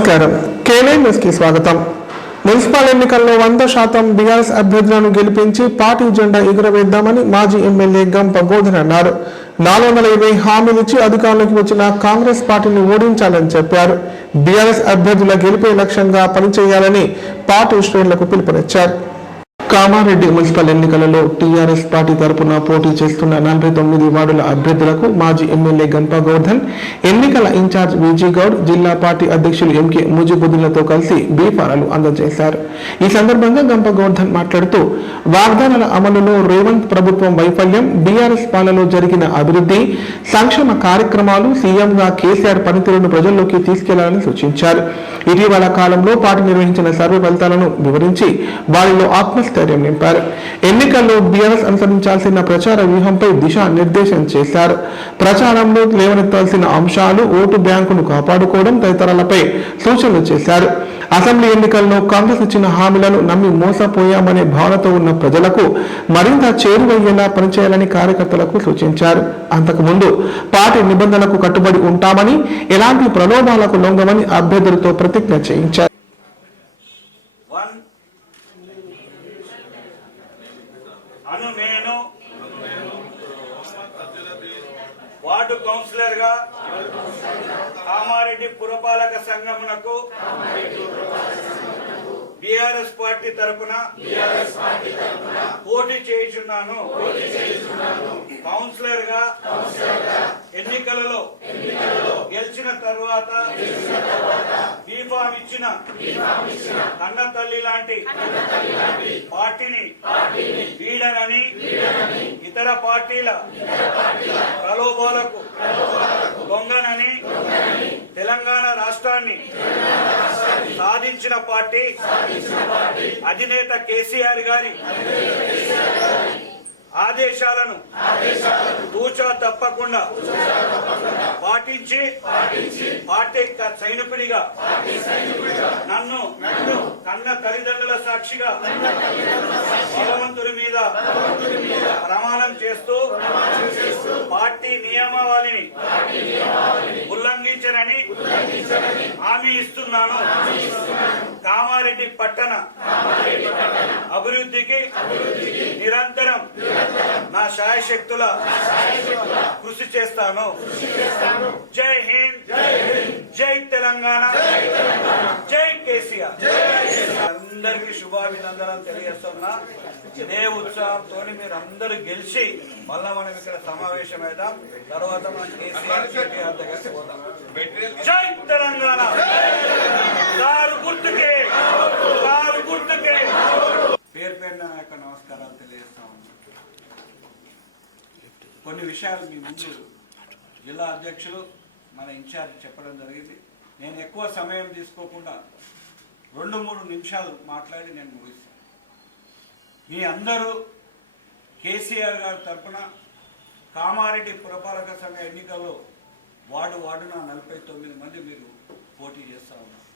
నమస్కారం. కేనే న్యూస్ కి స్వాగతం. మున్సిపల్ ఎన్నికల్లో 100% బీఆర్ఎస్ అభ్యర్థులను గెలిపించి పార్టీ జెండా ఎగురవేద్దామని మాజీ ఎమ్మెల్యే గంప గోధన్ అన్నారు. 420 హామీలిచ్చి అధికారంలోకి వచ్చిన కాంగ్రెస్ పార్టీని ఓడించాలని చెప్పారు. బీఆర్ఎస్ అభ్యర్థుల గెలిపే లక్ష్యంగా పనిచేయాలని పార్టీ శ్రేణులకు పిలుపునిచ్చారు. కామారెడ్డి మున్సిపల్ ఎన్నికలలో టీఆర్ఎస్ పార్టీ తరపున పోటీ చేస్తున్న 49 వార్డుల అభ్యర్థులకు మాజీ ఎమ్మెల్యే గంప గోధన్, ఎన్నికల ఇన్ఛార్జ్ విజీ గౌడ్, జిల్లా పార్టీ అధ్యక్షులు ఎంకే ముజిబుద్దీన్లతో కలిసి బీఫారాలు అందజేశారు. ఈ సందర్భంగా గంప గోధన్ మాట్లాడుతూ, వాగ్దానాల అమలులో రేవంత్ ప్రభుత్వం వైఫల్యం, బీఆర్ఎస్ పాలనలో జరిగిన అభివృద్ధి, సంక్షేమ కార్యక్రమాలు, సీఎంగా కేసీఆర్ పనితీరును ప్రజల్లోకి తీసుకెళ్లాలని సూచించారు. ఇటీవల కాలంలో పార్టీ నిర్వహించిన సర్వే ఫలితాలను వివరించి వారిలో ఆత్మస్థైర్యం నింపారు. ఎన్నికల్లో బీఆర్ఎస్ అనుసరించాల్సిన ప్రచార వ్యూహంపై దిశానిర్దేశం చేశారు. ప్రచారంలో లేవనెత్తాల్సిన అంశాలు, ఓటు బ్యాంకును కాపాడుకోవడం తదితరాలపై సూచనలు చేశారు. అసెంబ్లీ ఎన్నికల్లో కాంగ్రెస్ ఇచ్చిన హామీలను నమ్మి మోసపోయామనే భావనతో ఉన్న ప్రజలకు మరింత చేరువయ్యేలా పనిచేయాలని కార్యకర్తలకు సూచించారు. అంతకుముందు పార్టీ నిబంధనలకు కట్టుబడి ఉంటామని, ఎలాంటి ప్రలోభాలకు లొంగమని అభ్యర్థులతో ప్రతిజ్ఞ చేయించారు. వార్డు కౌన్సిలర్ గా కామారెడ్డి పురపాలక సంఘమునకు బీఆర్ఎస్ పార్టీ తరపున పోటీ చేయుచున్నాను. కౌన్సిలర్ గా ఎన్నికలలో గెలిచిన తర్వాత బీఫామ్ ఇచ్చిన కన్న తల్లి లాంటి పార్టీని వీడనని, ఇతర పార్టీల ప్రలోభాలకు లొంగనని, తెలంగాణ రాష్ట్రాన్ని సాధించిన పార్టీ అధినేత కేసీఆర్ గారి ఆదేశాలను తూచా తప్పకుండా పాటించి పార్టీ సైనికుడిగా నన్ను కన్న తల్లిదండ్రుల సాక్షిగా భగవంతుడి మీద ప్రమాణం చేస్తూ పార్టీ నియమావళిని ఉల్లంఘించనని హామీ ఇస్తున్నాను. కామారెడ్డి పట్టణ అభివృద్ధికి నిరంతరం నా శాయశక్తుల కృషి చేస్తాను. జై హింద్, జై తెలంగాణ, జై కేసీఆర్. అందరికీ శుభాభినందనలు తెలియజేస్తున్నా. ఇదే ఉత్సాహంతో మీరు అందరూ గెలిచి మళ్ళా మనం ఇక్కడ సమావేశమైదాం. తర్వాత మనం కేసీఆర్ దగ్గరికి పోదాం. జై తెలంగాణ, కారు గుర్తుకే, కారు గుర్తుకే. పేరు పేరున నా యొక్క నమస్కారాలు తెలియజేస్తా ఉన్నాను. కొన్ని విషయాలు మీ ముందు జిల్లా అధ్యక్షులు, మన ఇన్ఛార్జ్ చెప్పడం జరిగింది. నేను ఎక్కువ సమయం తీసుకోకుండా 2-3 నిమిషాలు మాట్లాడి నేను ముగిస్తాను. మీ అందరూ కేసీఆర్ గారి తరఫున కామారెడ్డి పురపాలక సంఘ ఎన్నికల్లో వార్డున 49 మంది మీరు పోటీ చేస్తూ ఉన్నారు.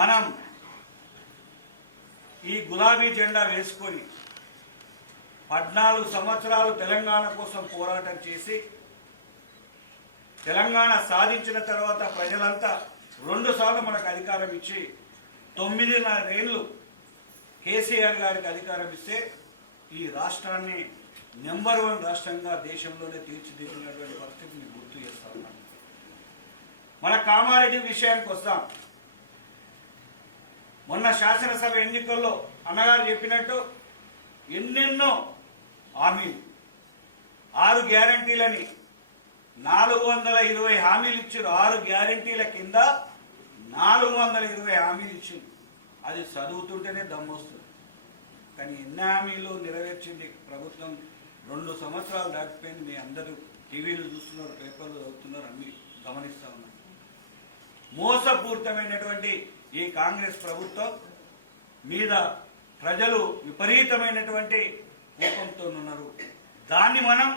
మనం ఈ గులాబీ జెండా వేసుకొని 14 సంవత్సరాలు తెలంగాణ కోసం పోరాటం చేసి తెలంగాణ సాధించిన తర్వాత ప్రజలంతా 2 సార్లు మనకు అధికారం ఇచ్చి 9.5 ఏళ్ళు కేసీఆర్ గారికి అధికారం ఇస్తే ఈ రాష్ట్రాన్ని నెంబర్ 1 రాష్ట్రంగా దేశంలోనే తీర్చిదిద్దినటువంటి పరిస్థితిని గుర్తు చేస్తా ఉన్నాను. మన కామారెడ్డి విషయానికి వస్తాం. మొన్న శాసనసభ ఎన్నికల్లో అన్నగారు చెప్పినట్టు ఎన్నెన్నో హామీలు, 6 గ్యారంటీలని 420 హామీలు ఇచ్చారు. 6 గ్యారంటీల కింద 420 హామీలు ఇచ్చింది. అది చదువుతుంటేనే దమ్మొస్తుంది. కానీ ఎన్ని హామీలు నెరవేర్చింది ప్రభుత్వం? 2 సంవత్సరాలు దాటిపోయింది. మీ అందరూ టీవీలు చూస్తున్నారు, పేపర్లు చదువుతున్నారు, అన్ని గమనిస్తూ ఉన్నారు. మోసపూరితమైనటువంటి ఈ కాంగ్రెస్ ప్రభుత్వం మీద ప్రజలు విపరీతమైనటువంటి కోపంతో ఉన్నారు. దాన్ని మనం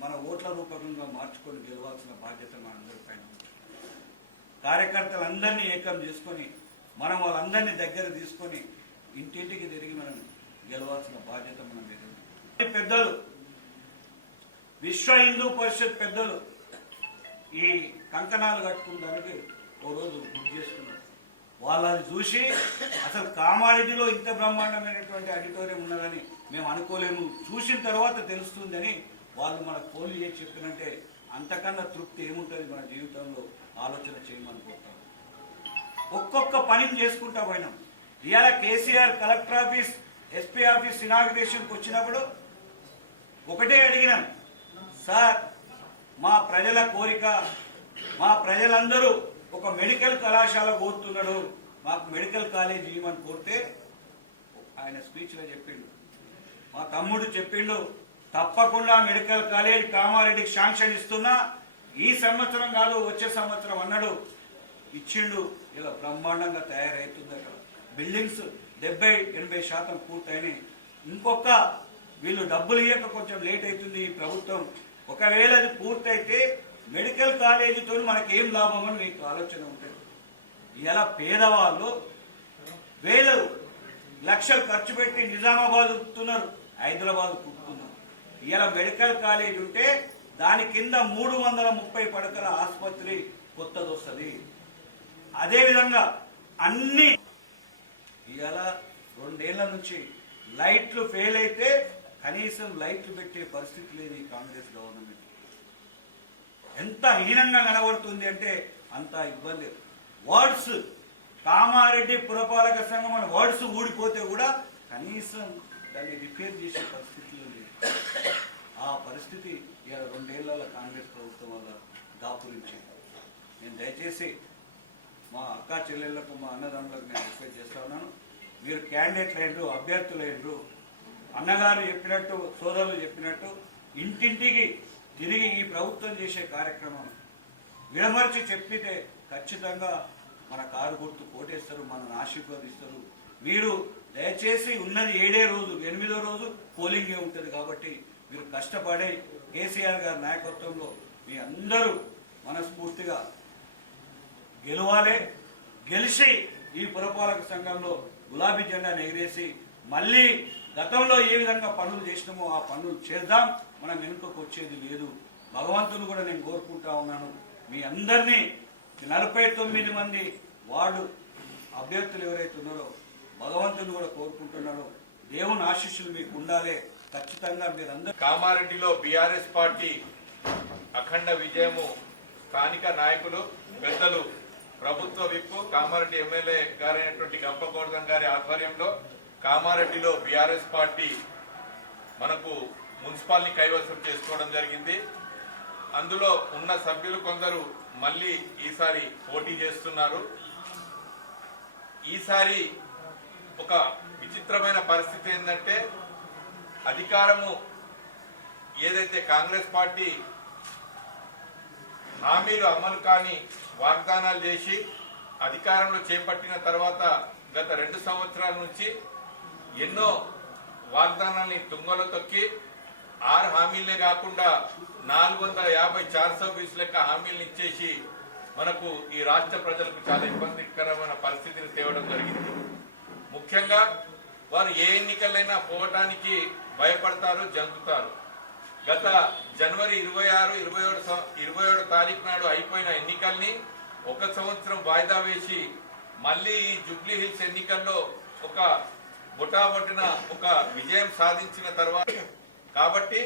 మన ఓట్ల రూపకంగా మార్చుకొని గెలవాల్సిన బాధ్యత మనందరిపైన. కార్యకర్తలందరినీ ఏకం చేసుకొని మనం వాళ్ళందరినీ దగ్గర తీసుకొని ఇంటింటికి తిరిగి మనం గెలవాల్సిన బాధ్యత మన మీద. పెద్దలు, విశ్వ హిందూ పరిషత్ పెద్దలు ఈ కంకణాలు కట్టుకున్న దానికి ఓ రోజు బుక్ చేసుకున్నారు. వాళ్ళని చూసి అసలు కామారెడ్డిలో ఇంత బ్రహ్మాండమైనటువంటి ఆడిటోరియం ఉన్నదని మేము అనుకోలేము, చూసిన తర్వాత తెలుస్తుందని వాళ్ళు మనకు ఫోన్లు చేసి చెప్పినంటే అంతకన్నా తృప్తి ఏముంటుంది మన జీవితంలో ఆలోచన చేయమనుకుంటాం. ఒక్కొక్క పనిని చేసుకుంటా పోయినాం. ఇవాళ KCR collector office, SP office ఇనాగ్రేషన్కి వచ్చినప్పుడు ఒకటే అడిగినాం, సార్ మా ప్రజల కోరిక, మా ప్రజలందరూ ఒక మెడికల్ కళాశాల కోరుతున్నాడు, మాకు మెడికల్ కాలేజ్ ఇవ్వమని కోరితే ఆయన స్పీచ్లో చెప్పిండు, మా తమ్ముడు చెప్పిండు, తప్పకుండా మెడికల్ కాలేజ్ కామారెడ్డికి శాంక్షన్ ఇస్తున్నా, ఈ సంవత్సరం కాదు వచ్చే సంవత్సరం అన్నాడు, ఇచ్చిండు. ఇలా బ్రహ్మాండంగా తయారవుతుంది. అక్కడ బిల్డింగ్స్ 70-80% పూర్తయినాయి. ఇంకొక వీళ్ళు డబ్బులు ఇవ్వక కొంచెం లేట్ అవుతుంది ఈ ప్రభుత్వం. ఒకవేళ అది పూర్తయితే మెడికల్ కాలేజీతో మనకేం లాభం అని మీకు ఆలోచన ఉంటుంది. ఇలా పేదవాళ్ళు వేలు లక్షలు ఖర్చు పెట్టి నిజామాబాద్ ఉప్పుతున్నారు, హైదరాబాద్ పుట్టుతున్నారు. ఇలా మెడికల్ కాలేజ్ ఉంటే దాని కింద 330 పడకల ఆసుపత్రి కొత్తది వస్తుంది. అదేవిధంగా అన్ని ఇలా 2 ఏళ్ల నుంచి లైట్లు ఫెయిల్ అయితే కనీసం లైట్లు పెట్టే పరిస్థితి లేదు ఈ కాంగ్రెస్ గవర్నమెంట్. ఎంత హీనంగా కనబడుతుంది అంటే అంత ఇబ్బంది. వర్డ్స్ కామారెడ్డి పురపాలక సంఘం అని వర్డ్స్ ఊడిపోతే కూడా కనీసం దాన్ని రిపేర్ చేసే పరిస్థితిలో లేదు. ఆ పరిస్థితి ఇలా 2 ఏళ్ల కాంగ్రెస్ ప్రభుత్వం వల్ల దాపురించింది. నేను దయచేసి మా అక్క చెల్లెళ్లకు, మా అన్నదమ్ములకు నేను రిక్వెస్ట్ చేస్తా ఉన్నాను, మీరు క్యాండిడేట్లు అయ్యారు, అభ్యర్థులు అయ్యారు, అన్నగారు చెప్పినట్టు, సోదరులు చెప్పినట్టు ఇంటింటికి తిరిగి ఈ ప్రభుత్వం చేసే కార్యక్రమం విడమర్చి చెప్పితే ఖచ్చితంగా మన కారు గుర్తు కోటేస్తారు, మనల్ని ఆశీర్వదిస్తారు. మీరు దయచేసి ఉన్నది 7 రోజు, 8వ రోజు పోలింగే ఉంటుంది కాబట్టి మీరు కష్టపడే కేసీఆర్ గారి నాయకత్వంలో మీ అందరూ మనస్ఫూర్తిగా గెలవాలి. గెలిచి ఈ పురపాలక సంఘంలో గులాబీ జెండాను ఎగిరేసి మళ్ళీ గతంలో ఏ విధంగా పనులు చేసినామో ఆ పనులు చేద్దాం. మనం వెనుకకు వచ్చేది లేదు. భగవంతుని కూడా నేను కోరుకుంటా ఉన్నాను, మీ అందరినీ 49 మంది వార్డు అభ్యర్థులు ఎవరైతే ఉన్నారో భగవంతుని కూడా కోరుకుంటున్నారో దేవుని ఆశీస్సులు మీకు ఉండాలి. ఖచ్చితంగా మీరందరూ కామారెడ్డిలో బీఆర్ఎస్ పార్టీ అఖండ విజయము స్థానిక నాయకులు పెద్దలు ప్రభుత్వ విప్పు కామారెడ్డి ఎమ్మెల్యే గారైనటువంటి గంప గోవర్ధన్ గారి ఆధ్వర్యంలో కామారెడ్డిలో బీఆర్ఎస్ పార్టీ మనకు మున్సిపాలిటీ కైవసం చేసుకోవడం జరిగింది. అందులో ఉన్న సభ్యులు కొందరు మళ్ళీ ఈసారి పోటీ చేస్తున్నారు. ఈసారి ఒక విచిత్రమైన పరిస్థితి ఏంటంటే అధికారము ఏదైతే కాంగ్రెస్ పార్టీ హామీలు అమలు కాని వాగ్దానాలు చేసి అధికారంలో చేపట్టిన తర్వాత గత 2 సంవత్సరాల నుంచి ఎన్నో వాగ్దానాల్ని తుంగలో తొక్కి 6 హామీలే కాకుండా 450-420 లెక్క హామీలను ఇచ్చేసి మనకు ఈ రాష్ట్ర ప్రజలకు చాలా ఇబ్బందికరమైన పరిస్థితిని తేవడం జరిగింది. ముఖ్యంగా వారు ఏ ఎన్నికలైనా పోవటానికి భయపడతారు, జంకుతారు. గత జనవరి 26-27 తారీఖు నాడు అయిపోయిన ఎన్నికల్ని 1 సంవత్సరం వాయిదా వేసి మళ్ళీ ఈ జూబ్లీ హిల్స్ ఎన్నికల్లో ఒక బొటాబొటిన ఒక విజయం సాధించిన తర్వాత కాబట్టి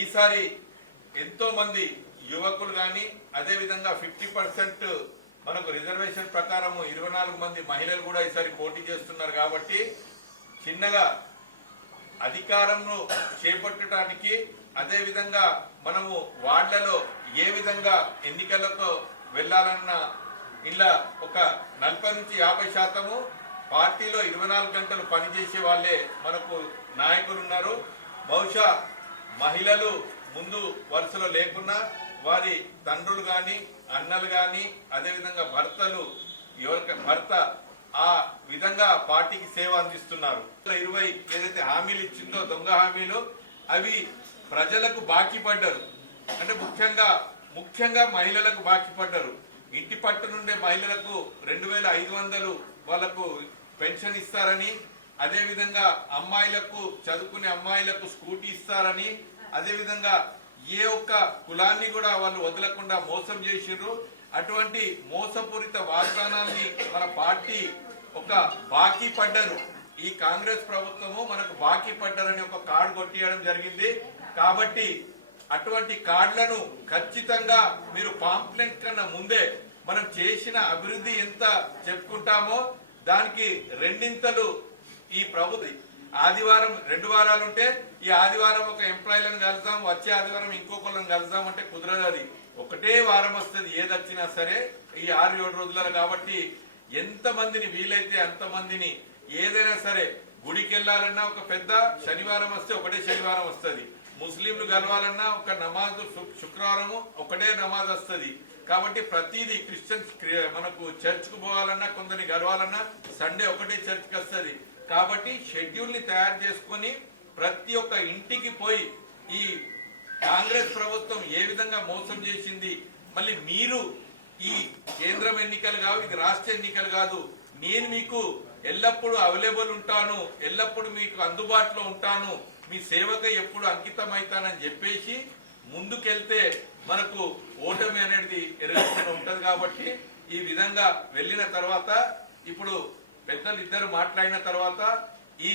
ఈసారి ఎంతో మంది యువకులు కానీ అదేవిధంగా 50% మనకు రిజర్వేషన్ ప్రకారము 24 మంది మహిళలు కూడా ఈసారి పోటీ చేస్తున్నారు. కాబట్టి చిన్నగా అధికారంలో చేపట్టడానికి అదేవిధంగా మనము వార్డులలో ఏ విధంగా ఎన్నికలకు వెళ్లాలన్న ఇలా ఒక 40-50% పార్టీలో 24 గంటలు పనిచేసే వాళ్ళే మనకు నాయకులు ఉన్నారు. బహుశా మహిళలు ముందు వరుసలో లేకున్నా వారి తండ్రులు గాని, అన్నలు గాని, అదేవిధంగా భర్తలు భర్త ఆ విధంగా పార్టీకి సేవ అందిస్తున్నారు. 20 ఏదైతే హామీలు ఇచ్చిందో దొంగ హామీలు అవి ప్రజలకు బాకీ పడ్డారు. అంటే ముఖ్యంగా మహిళలకు బాకీ పడ్డారు. ఇంటి పట్టు నుండే మహిళలకు 2500 వాళ్లకు పెన్షన్ ఇస్తారని, అదేవిధంగా అమ్మాయిలకు చదువుకునే అమ్మాయిలకు స్కూటీ ఇస్తారని, అదేవిధంగా ఏ ఒక్క కులాన్ని కూడా వాళ్ళు వదలకుండా మోసం చేసిర్రు. అటువంటి మోసపూరిత వాగ్దానాల్ని మన పార్టీ ఒక బాకీ పడ్డరు, ఈ కాంగ్రెస్ ప్రభుత్వము మనకు బాకీ పడ్డారని ఒక కార్డు కొట్టియడం జరిగింది. కాబట్టి అటువంటి కార్డులను ఖచ్చితంగా మీరు పాంప్లెట్ కన్నా ముందే మనం చేసిన అభివృద్ధి ఎంత చెప్పుకుంటామో దానికి రెండింతలు ఈ ప్రభుత్వం. ఆదివారం 2 వారాలు ఉంటే ఈ ఆదివారం ఒక ఎంప్లాయీలను కలుద్దాం, వచ్చే ఆదివారం ఇంకొకళ్ళని కలుద్దాం అంటే కుదరదు. అది ఒకటే వారం వస్తుంది ఏదొచ్చినా సరే ఈ 6-7 రోజులలో. కాబట్టి ఎంత మందిని వీలైతే అంతమందిని, ఏదైనా సరే గుడికి వెళ్ళాలన్నా ఒక పెద్ద శనివారం వస్తే ఒకటే శనివారం వస్తుంది, ముస్లింలు కలవాలన్నా ఒక నమాజ్ శుక్రవారము ఒకటే నమాజ్ వస్తుంది. కాబట్టి ప్రతిదీ క్రిస్టియన్స్ మనకు చర్చ్ కు పోవాలన్నా కొందరిని గడవాలన్నా సండే ఒకటే చర్చ్ కి వస్తుంది. కాబట్టి షెడ్యూల్ ని తయారు చేసుకుని ప్రతి ఒక్క ఇంటికి పోయి ఈ కాంగ్రెస్ ప్రభుత్వం ఏ విధంగా మోసం చేసింది, మళ్ళీ మీరు ఈ కేంద్రం ఎన్నికలు కావు, ఇది రాష్ట్ర ఎన్నికలు కాదు, నేను మీకు ఎల్లప్పుడూ అవైలబుల్ ఉంటాను, ఎల్లప్పుడూ మీకు అందుబాటులో ఉంటాను, మీ సేవకై ఎప్పుడు అంకితం అవుతానని చెప్పేసి ముందుకెళ్తే మనకు ఓటమి అనేది ఎరగకుండా ఉంటది. కాబట్టి ఈ విధంగా వెళ్ళిన తర్వాత ఇప్పుడు పెద్దలు ఇద్దరు మాట్లాడిన తర్వాత ఈ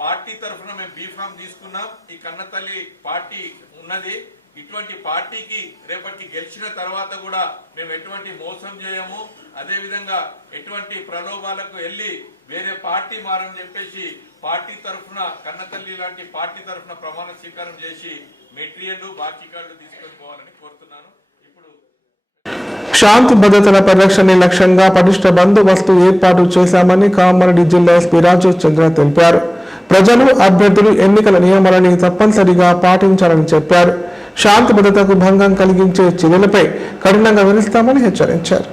పార్టీ తరఫున మేము బీఫామ్ తీసుకున్నాం. ఈ కన్నతల్లి పార్టీ ఉన్నది, ఇటువంటి పార్టీకి రేపటికి గెలిచిన తర్వాత కూడా మేము ఎటువంటి మోసం చేయము, అదే విధంగా ఎటువంటి ప్రలోభాలకు వెళ్ళి వేరే పార్టీ మారని చెప్పేసి పార్టీ తరఫున కన్నతల్లి లాంటి పార్టీ తరఫున ప్రమాణ స్వీకారం చేసి మెటీరియల్ బాకీ కార్డు తీసుకొని పోవాలని కోరుతున్నాను. శాంతి భద్రతల పరిరక్షణ లక్ష్యంగా పటిష్ట బందోబస్తు ఏర్పాటు చేశామని కామారెడ్డి జిల్లా ఎస్పీ రాజేష్ చంద్ర తెలిపారు. ప్రజలు, అభ్యర్థులు ఎన్నికల నియమాలని తప్పనిసరిగా పాటించాలని చెప్పారు. శాంతి భద్రతకు భంగం కలిగించే చర్యలపై కఠినంగా వ్యవహరిస్తామని హెచ్చరించారు.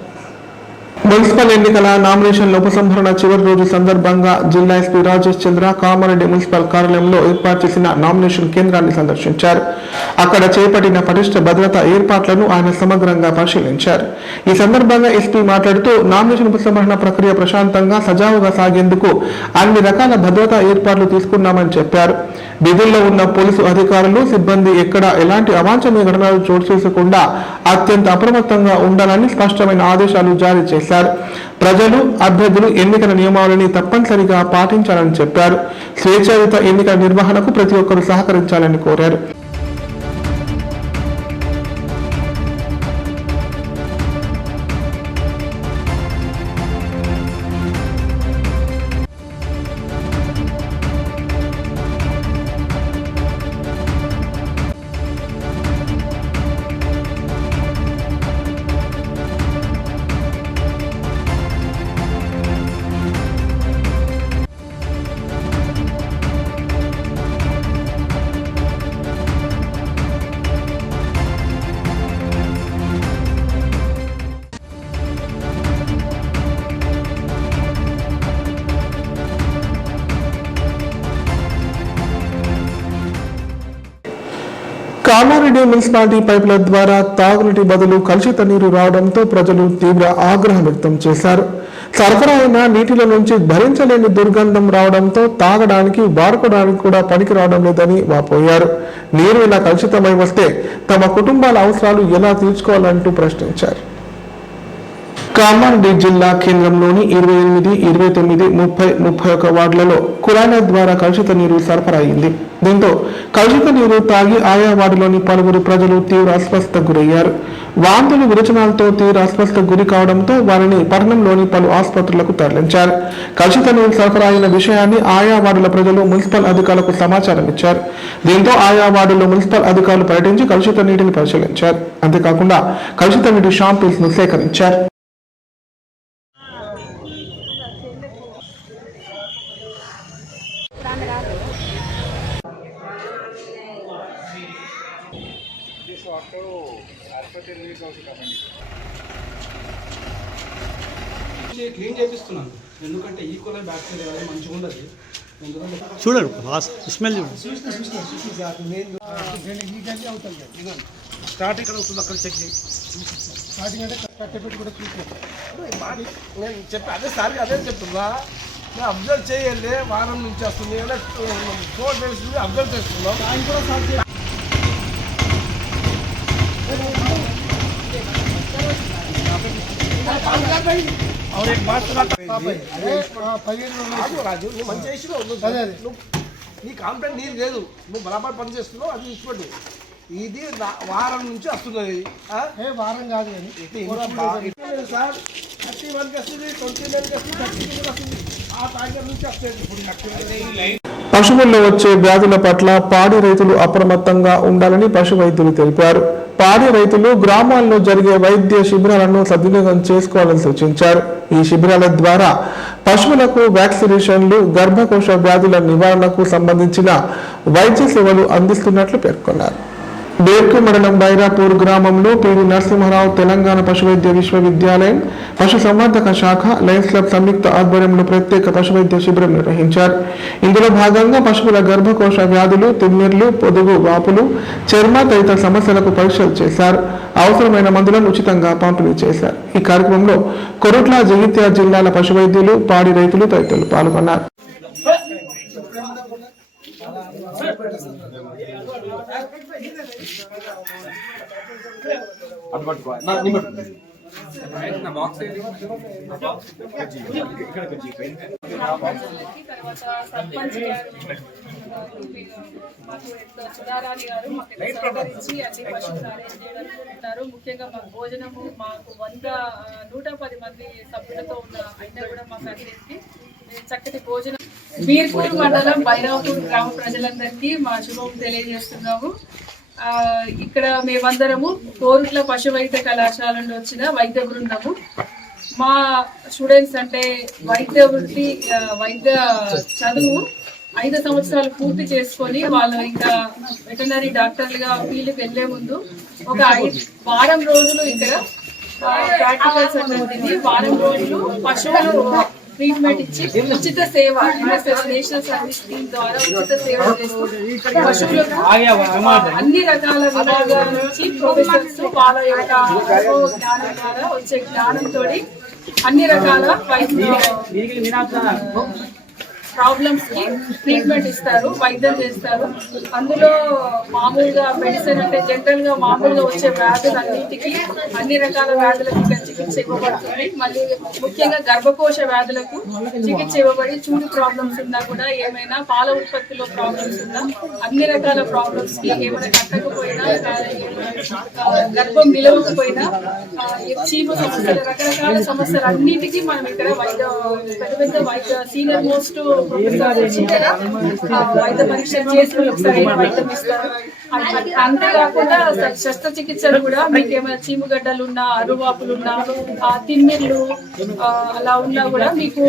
మున్సిపల్ ఎన్నికల నామినేషన్ల ఉపసంహరణ చివరి రోజు సందర్భంగా జిల్లా ఎస్పీ రాజేష్ చంద్ర కామారెడ్డి మున్సిపల్ కార్యాలయంలో ఏర్పాటు చేసిన నామినేషన్ కేంద్రాన్ని సందర్శించారు. అక్కడ చేపట్టిన పటిష్ట భద్రతా ఏర్పాట్లను ఆయన సమగ్రంగా పరిశీలించారు. ఈ సందర్భంగా ఎస్పీ మాట్లాడుతూ నామినేషన్ ఉపసంహరణ ప్రక్రియ ప్రశాంతంగా సజావుగా సాగేందుకు అన్ని రకాల భద్రతా ఏర్పాట్లు తీసుకున్నామని చెప్పారు. విధుల్లో ఉన్న పోలీసు అధికారులు, సిబ్బంది ఎక్కడ ఎలాంటి అవాంఛనీయ ఘటనలు చోటు చేసుకోకుండా అత్యంత అప్రమత్తంగా ఉండాలని స్పష్టమైన ఆదేశాలు జారీ చేశారు. ప్రజలు, అభ్యర్థులు ఎన్నికల నియమావళిని తప్పనిసరిగా పాటించాలని చెప్పారు. స్వేచ్ఛాయుత ఎన్నికల నిర్వహణకు ప్రతి ఒక్కరూ సహకరించాలని కోరారు. కామారెడ్డి మున్సిపాలిటీ పైపుల ద్వారా తాగునీటి బదులు కలుషిత నీరు రావడంతో ప్రజలు తీవ్ర ఆగ్రహం వ్యక్తం చేశారు. సరఫరా అయిన నీటిలో నుంచి భరించలేని దుర్గంధం రావడంతో తాగడానికి, వాడుకోవడానికి కూడా పనికి రావడం లేదని వాపోయారు. నీరు ఇలా కలుషితమై వస్తే తమ కుటుంబాల అవసరాలు ఎలా తీర్చుకోవాలంటూ ప్రశ్నించారు. కామారెడ్డి జిల్లా కేంద్రంలోని 28, 29, 30, 31 వార్డులలో కుళాయిల ద్వారా కలుషిత నీరు సరఫరా అయింది. దీంతో కలుషిత నీరు తాగి ఆయా వార్డులోని పలువురు ప్రజలు తీవ్ర అస్వస్థతకు గురయ్యారు. వాంతులు, విరచనాలతో తీవ్ర అస్వస్థతకు గురి కావడంతో వారిని పట్టణంలోని పలు ఆసుపత్రులకు తరలించారు. కలుషిత నీరు సరఫరా అయిన విషయాన్ని ఆయా వార్డుల ప్రజలు మున్సిపల్ అధికారులకు సమాచారం ఇచ్చారు. దీంతో ఆయా వార్డుల్లో మున్సిపల్ అధికారులు పర్యటించి కలుషిత నీటిని పరిశీలించారు. అంతేకాకుండా కలుషిత నీటి షాంపిల్స్ ను సేకరించారు. క్లీన్ చేపిస్తున్నాను ఎందుకంటే ఈక్వల్ బ్యాక్టీరియా మంచిగా ఉండదు. చూడండి స్మెల్ స్టార్ట్ ఇక్కడ అవుతుంది, అక్కడ చెక్ చేయి. స్టార్టింగ్ అంటే కట్టెపెట్టి కూడా చూసాను. నేను చెప్పి అదే సార్కి అదే చెప్తున్నా, నేను అబ్జర్వ్ చేయాలి. వారం నుంచి వస్తుంది 4 డేస్ నుంచి అబ్జర్వ్ చేస్తున్నాం. ఆయన కూడా సార్ और एक बात రాజు నువ్వు మంచి చేసినావు నువ్వు నీ కాంప్లైంట్ నీది లేదు నువ్వు బరాబర్ పని చేస్తున్నావు అది ఇచ్చిపెట్టు ఇది వారం నుంచి వస్తున్నది వారం కాదు కానీ సార్ 31కి వస్తుంది 29కి వస్తుంది 32కి వస్తుంది ఆ తారీఖు నుంచి వస్తుంది ఇప్పుడు పశువుల్లో వచ్చే వ్యాధుల పట్ల పాడి రైతులు అప్రమత్తంగా ఉండాలని పశు వైద్యులు తెలిపారు. పాడి రైతులు గ్రామాల్లో జరిగే వైద్య శిబిరాలను సద్వినియోగం చేసుకోవాలని సూచించారు. ఈ శిబిరాల ద్వారా పశువులకు వ్యాక్సినేషన్లు, గర్భకోశ వ్యాధుల నివారణకు సంబంధించిన వైద్య సేవలు అందిస్తున్నట్లు పేర్కొన్నారు. బేర్కు మండలం బైరాపూర్ గ్రామంలో పివి నరసింహారావు తెలంగాణ పశువైద్య విశ్వవిద్యాలయం పశు సంవర్ధక శాఖ లయన్స్ క్లబ్ సంయుక్త ఆధ్వర్యంలో ప్రత్యేక పశువైద్య శిబిరం నిర్వహించారు. ఇందులో భాగంగా పశువుల గర్భకోశ వ్యాధులు, తిమ్మిర్లు, పొదుగు వాపులు, చర్మ తదితర సమస్యలకు పరీక్షలు చేశారు. అవసరమైన మందులను ఉచితంగా పంపిణీ చేశారు. ఈ కార్యక్రమంలో కొరుట్ల, జగిత్యాల జిల్లాల పశువైద్యులు, పాడి రైతులు తదితరులు పాల్గొన్నారు. సుధారాణి గారు సహకరించి అన్ని పశువులు అరేంజ్ చేయడానికి ఉంటారు. ముఖ్యంగా మా భోజనము మాకు 110 మంది సభ్యులతో ఉన్న అయినా కూడా మాకు అందరికి చక్కటి భోజనం. బీర్పూర్ మండలం బైరాపూర్ గ్రామ ప్రజలందరికీ మా శుభం తెలియజేస్తున్నాము. ఇక్కడ మేమందరము కోరుట్ల పశు వైద్య కళాశాల నుండి వచ్చిన వైద్య బృందము. మా స్టూడెంట్స్ అంటే వైద్య వృత్తి, వైద్య చదువు 5 సంవత్సరాలు పూర్తి చేసుకొని వాళ్ళు ఇంకా వెటనరీ డాక్టర్లుగా ఫీల్డ్కి వెళ్లే ముందు ఒక వారం రోజులు ఇక్కడ ప్రాక్టికల్స్ అనేది వారం రోజులు పశువులు ట్రీట్మెంట్ ఇచ్చి ఉచిత సేవ నేషనల్ సర్వీస్ స్కీమ్ ద్వారా ఉచిత సేవ చేస్తూ పశువులకు అన్ని రకాల విభాగాల నుంచి ప్రొఫెసర్స్ వాళ్ళ యొక్క జ్ఞానం ద్వారా వచ్చే జ్ఞానంతో అన్ని రకాల ప్రాబ్లమ్స్ కి ట్రీట్మెంట్ ఇస్తారు, వైద్యం చేస్తారు. అందులో మామూలుగా మెడిసిన్ అంటే జనరల్ గా మామూలుగా వచ్చే వ్యాధులన్నిటికీ అన్ని రకాల వ్యాధులకు ఇక్కడ చికిత్స ఇవ్వబడుతుంది. మళ్ళీ ముఖ్యంగా గర్భకోశ వ్యాధులకు చికిత్స ఇవ్వబడి చూడు ప్రాబ్లమ్స్ ఉన్నా కూడా, ఏమైనా పాల ఉత్పత్తిలో ప్రాబ్లమ్స్ ఉన్నా, అన్ని రకాల ప్రాబ్లమ్స్ కి ఏమైనా కట్టకపోయినా, గర్భం నిలవకపోయినా, చీమ సమస్యలు, రకరకాల సమస్యలు అన్నిటికీ మనం ఇక్కడ పెద్ద పెద్ద వైద్య సీనియర్ మోస్ట్ వైద్య పరీక్షలు చేసి సరైన వైద్యం ఇస్తారు. అంతేకాకుండా శస్త్రచికిత్సలు కూడా మీకు ఏమైనా చీముగడ్డలు ఉన్నా, అరువాపులున్నా, తిమ్మిర్లు అలా ఉన్నా కూడా మీకు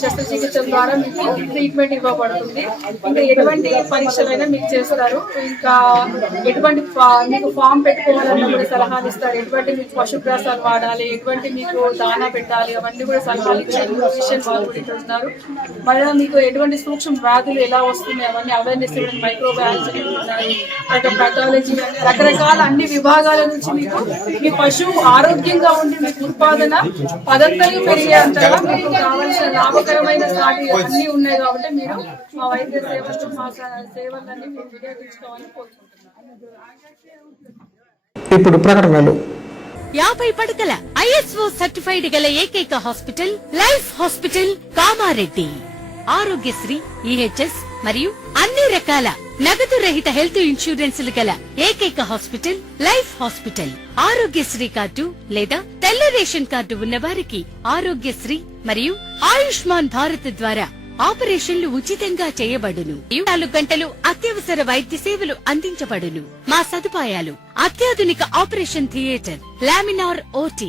శస్త్రచికిత్స ద్వారా మీకు ట్రీట్మెంట్ ఇవ్వబడుతుంది. ఇంకా ఎటువంటి పరీక్షలైనా మీకు చేస్తారు. ఇంకా ఎటువంటి మీకు ఫామ్ పెట్టుకోవాలన్నా కూడా సలహాలు ఇస్తారు. ఎటువంటి మీకు పశుగ్రాసాలు వాడాలి, ఎటువంటి మీకు దానా పెట్టాలి, అవన్నీ కూడా సలహాలు ఇచ్చే న్యూట్రిషన్ వాళ్ళు కూడా ఇక్కడ ఉన్నారు. మళ్ళీ మీకు ఎటువంటి సూక్ష్మ వ్యాధులు ఎలా వస్తున్నాయి అవన్నీ అవేర్నెస్ ఇవ్వడం, మైక్రోబయాలజీ ఉన్నాయి, ప్యాథాలజీ, రకరకాల అన్ని విభాగాల నుంచి మీకు మీ పశువు ఆరోగ్యంగా ఉండి మీకు ఉత్పాదన పదంతలు పెరిగేంతగా మీకు కావాల్సిన లాభకరమైన సాటి అన్ని ఉన్నాయి. కాబట్టి మీరు మా వైద్య సేవలు, మా సేవలన్నీ మీరు వినియోగించుకోవాలని కోరుకుంటున్నాను. ఇప్పుడు ప్రకటనలు. 50 పడకల ISO సర్టిఫైడ్ గల ఏకైక hospital life hospital Kamareddy. Aarogyasri, EHS మరియు అన్ని రకాల నగదు రహిత హెల్త్ ఇన్సూరెన్స్లు గల ఏకైక hospital life hospital. Aarogyasri card లేదా తెల్ల రేషన్ కార్డు ఉన్న వారికి ఆరోగ్యశ్రీ మరియు ఆయుష్మాన్ భారత్ ద్వారా ఆపరేషన్లు ఉచితంగా చేయబడును. 24 గంటలు అత్యవసర వైద్య సేవలు అందించబడును. మా సదుపాయాలు: అత్యాధునిక operation theatre, laminar OT,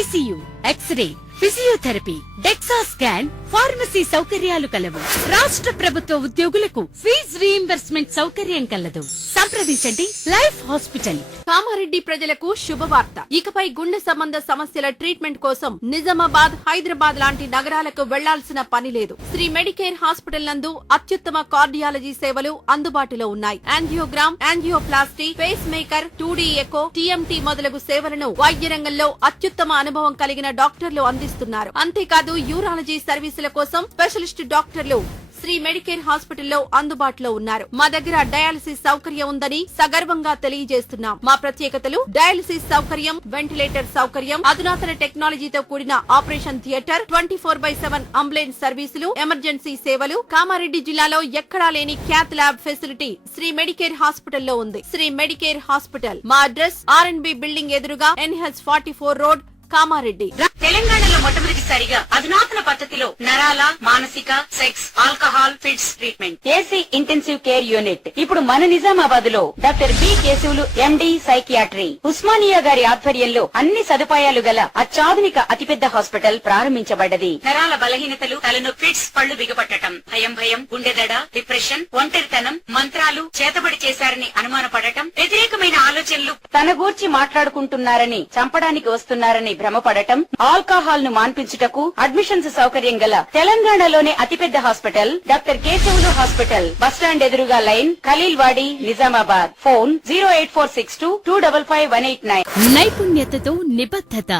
ICU, x-ray, physiotherapy, DEXA scan, pharmacy సౌకర్యాలు కలవు. రాష్ట్ర ప్రభుత్వ ఉద్యోగులకు ఫీజు రీయింబర్స్మెంట్ సౌకర్యం కలదు. సంప్రదించండి లైఫ్ హాస్పిటల్. కామారెడ్డి ప్రజలకు శుభవార్త. ఇకపై గుండె సంబంధ సమస్యల ట్రీట్మెంట్ కోసం నిజామాబాద్, హైదరాబాద్ లాంటి నగరాలకు వెళ్లాల్సిన పని లేదు. శ్రీ మెడికేర్ హాస్పిటల్ నందు అత్యుత్తమ కార్డియాలజీ సేవలు అందుబాటులో ఉన్నాయి. Angiogram, angioplasty, pacemaker, 2D echo, TMT మొదలగు సేవలను వైద్య రంగంలో అత్యుత్తమ అనుభవం కలిగిన డాక్టర్లు అందిస్తున్నారు. అంతేకాదు యూరాలజీ సర్వీసుల కోసం స్పెషలిస్ట్ డాక్టర్లు శ్రీ మెడికేర్ హాస్పిటల్లో అందుబాటులో ఉన్నారు. మా దగ్గర డయాలసిస్ సౌకర్యం ఉందని సగర్వంగా తెలియజేస్తున్నాం. మా ప్రత్యేకతలు డయాలసిస్ సౌకర్యం, వెంటిలేటర్ సౌకర్యం, అధునాతన టెక్నాలజీతో కూడిన operation theatre, 24/7 ambulance services, emergency సేవలు. కామారెడ్డి జిల్లాలో ఎక్కడా లేని cath lab facility Sri Medicare హాస్పిటల్లో ఉంది. శ్రీ మెడికేర్ హాస్పిటల్ మా అడ్రస్ R&B బిల్డింగ్ ఎదురుగా NH 44 రోడ్, కామారెడ్డి. తెలంగాణలో మొట్టమొదటిసారిగా అధునాతన పద్ధతిలో నరాల, మానసిక, sex, alcohol, fits treatment, AC intensive care unit ఇప్పుడు మన నిజామాబాద్ లో doctor B Keshavulu MD psychiatry, Osmania గారి ఆధ్వర్యంలో అన్ని సదుపాయాలు గల అత్యాధునిక అతిపెద్ద హాస్పిటల్ ప్రారంభించబడ్డది. నరాల బలహీనతలు, తలనొప్పి, ఫిట్స్, పళ్లు బిగపట్టడం, భయం, గుండెదడ, డిప్రెషన్, ఒంటరితనం, మంత్రాలు చేతబడి చేశారని అనుమానపడటం, వ్యతిరేకమైన ఆలోచనలు, తన గూర్చి మాట్లాడుకుంటున్నారని, చంపడానికి వస్తున్నారని భ్రమపడటం, ఆల్కహాల్ ను మాన్పించుటకు అడ్మిషన్స్ సౌకర్యం గల తెలంగాణలోనే అతిపెద్ద hospital doctor Keshavulu hospital, bus stand ఎదురుగా లైన్, ఖలీల్వాడి, నిజామాబాద్. ఫోన్ 08462255189. నైపుణ్యతతో నిబద్ధత,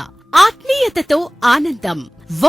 ఆత్మీయతతో ఆనందం,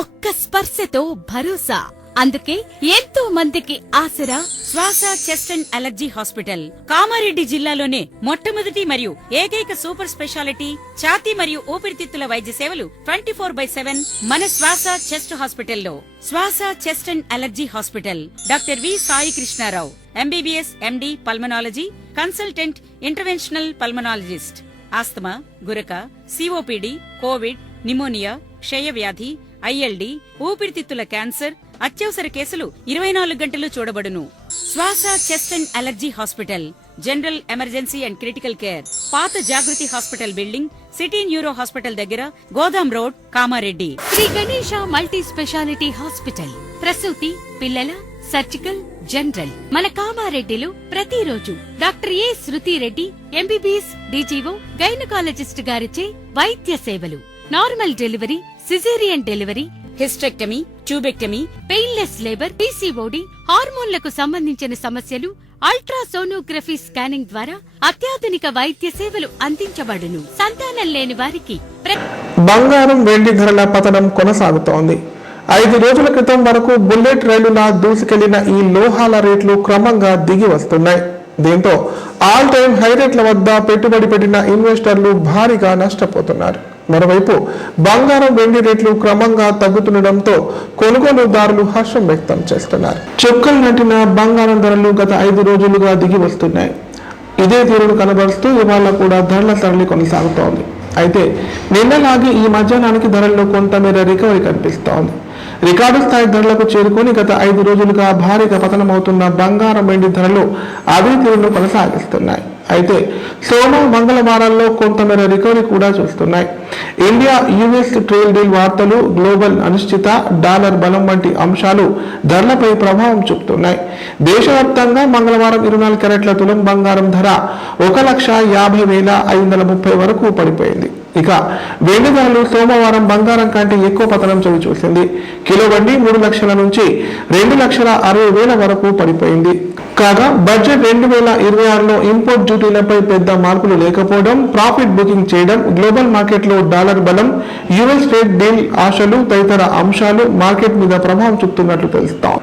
ఒక్క స్పర్శతో భరోసా. అందుకే ఎంతో మందికి ఆసరా శ్వాస chest and allergy hospital. Kamareddy జిల్లాలోనే మొట్టమొదటి మరియు ఏకైక సూపర్ స్పెషాలిటీ ఛాతీ మరియు ఊపిరితిత్తుల వైద్య సేవలు 24/7 మన శ్వాస చెస్ట్ హాస్పిటల్లో. Swasa chest and allergy hospital doctor V Sai Krishna Rao, MBBS MD pulmonology, consultant interventional pulmonologist. Asthma, గురక, COPD, కోవిడ్, నిమోనియా, క్షయవ్యాధి, ILD, ఊపిరితిత్తుల క్యాన్సర్, అత్యవసర కేసులు 24 గంటలు చూడబడును. Swasa chest and allergy hospital, general emergency and critical care, పాత Jagruti hospital building, city neuro hospital దగ్గర, Godam road, Kamareddy. Shri Ganesha multi speciality hospital, ప్రసూతి, పిల్లల, సర్జికల్, జనరల్. మన కామారెడ్డిలో ప్రతిరోజు doctor A Shruti Reddy MBBS DGO gynaecologist గారిచే వైద్య సేవలు. Normal delivery, caesarean delivery, hysterectomy, tubectomy, painless labour, PCOD, హార్మోన్లకు సంబంధించిన సమస్యలు, అల్ట్రాసోనోగ్రఫీ స్కానింగ్ ద్వారా అత్యాధునిక వైద్య సేవలు అందించబడును. సంతానం లేని వారికి బంగారం, వెండి ధరల పతనం కొనసాగుతోంది. 5 రోజుల క్రితం వరకు బుల్లెట్ రైలులా దూసుకెళ్లిన ఈ లోహాల రేట్లు క్రమంగా దిగి వస్తున్నాయి. దీంతో ఆల్ టైమ్ హై రేట్ల వద్ద పెట్టుబడి పెట్టిన ఇన్వెస్టర్లు భారీగా నష్టపోతున్నారు. మరోవైపు బంగారం, వెండి రేట్లు క్రమంగా తగ్గుతుండటంతో కొనుగోలుదారులు హర్షం వ్యక్తం చేస్తున్నారు. చుక్కలు నటిన బంగారం ధరలు గత 5 రోజులుగా దిగి వస్తున్నాయి. ఇదే తీరును కనబరుస్తూ ఇవాళ కూడా ధరల సరళి కొనసాగుతోంది. అయితే నిన్నలాగే ఈ మధ్యాహ్నానికి ధరల్లో కొంతమేర రికవరీ కనిపిస్తోంది. రికార్డు స్థాయి ధరలకు చేరుకుని గత 5 రోజులుగా భారీగా పతనమవుతున్న బంగారం, వెండి ధరలు అదే తీరును కొనసాగిస్తున్నాయి. అయితే సోమ, మంగళవారాల్లో కొంతమేర రికవరీ కూడా చూస్తున్నాయి. ఇండియా US ట్రేడ్ డీల్ వార్తలు, గ్లోబల్ అనిశ్చిత, డాలర్ బలం వంటి అంశాలు ధరలపై ప్రభావం చూపుతున్నాయి. దేశవ్యాప్తంగా మంగళవారం 24 క్యారెట్ల తులం బంగారం ధర 1,50,530 వరకు పడిపోయింది. ఇక వెండి ధరలు సోమవారం బంగారం కంటే ఎక్కువ పతనం చవి చూసింది. కిలో వెండి 3 లక్షల నుంచి 2,60,000 వరకు పడిపోయింది. కాగా బడ్జెట్ 2026లో ఇంపోర్ట్ డ్యూటీలపై పెద్ద మార్పులు లేకపోవడం, ప్రాఫిట్ బుకింగ్ చేయడం, గ్లోబల్ మార్కెట్లో డాలర్ బలం, US ట్రేడ్ డీల్ ఆశలు తదితర అంశాలు మార్కెట్ మీద ప్రభావం చూపుతున్నట్లు తెలుస్తాం.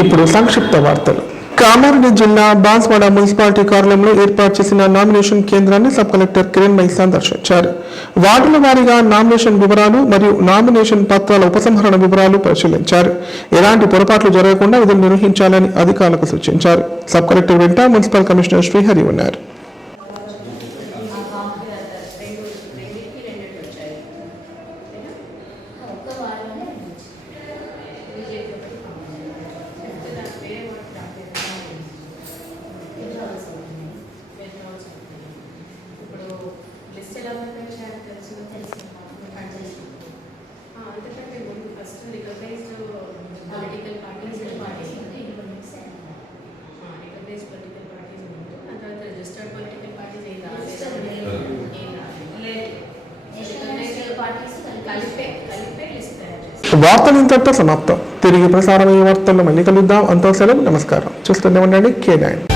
ఇప్పుడు సంక్షిప్త వార్తలు. కామారెడ్డి జిల్లా బాన్స్వాడ మున్సిపాలిటీ కార్యాలయంలో ఏర్పాటు చేసిన నామినేషన్ కేంద్రాన్ని సబ్ కలెక్టర్ కిరణ్మయి సందర్శించారు. వార్డుల వారీగా నామినేషన్ వివరాలు మరియు నామినేషన్ పత్రాల ఉపసంహరణ వివరాలు పరిశీలించారు. ఎలాంటి పొరపాట్లు జరగకుండా విధులు నిర్వహించాలని అధికారులకు సూచించారు. సబ్ కలెక్టర్ వెంట మున్సిపల్ కమిషనర్ శ్రీహరి ఉన్నారు. వార్తలు ఇంతటితో సమాప్తం. తిరిగి ప్రసారమయ్యే వార్తల్లో మళ్ళీ కలుద్దాం. అంతా సెలవు, నమస్కారం. చూస్తూనే ఉండండి K9.